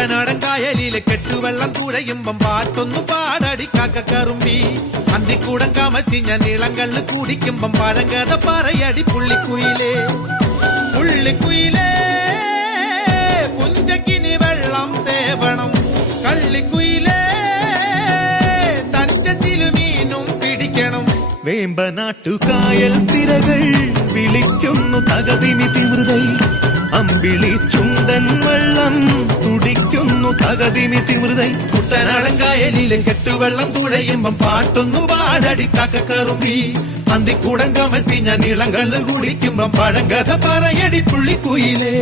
കുട്ടനാടൻ കായലിലെ കെട്ടുവെള്ളം തുഴയുമ്പം പാട്ടൊന്നു പാടടി കാക്കക്കറുമ്പി അന്തിക്കൂടം കമത്തി ഞാൻ ഇളങ്കള്ള് കുടിക്കുമ്പം പഴങ്കഥ പറയടി പുള്ളിക്കുയിലേ പുള്ളിക്കുയിലേ പുഞ്ചക്കിനി വെള്ളം തേവണം കള്ളിക്കുയിലേ തഞ്ചത്തിലു മീനും പിടിക്കണം വേമ്പനാട്ടുകായൽ തിരകൾ വിളിക്കുന്നു തകതിമി തിമൃതൈ അമ്പിളി ചുണ്ടൻ വെള്ളം തുടിക്കുന്നു തകതിമി തിമൃതൈ കുട്ടനാടൻ കായലിലെ കെട്ടുവെള്ളം തുഴയുമ്പം പാട്ടൊന്നു പാടടി കാക്കക്കറുമ്പി അന്തിക്കൂടം കമത്തി ഞാൻ ഇളങ്കള്ള് കുടിക്കുമ്പം പഴങ്കഥ പറയടി പുള്ളിക്കുയിലേ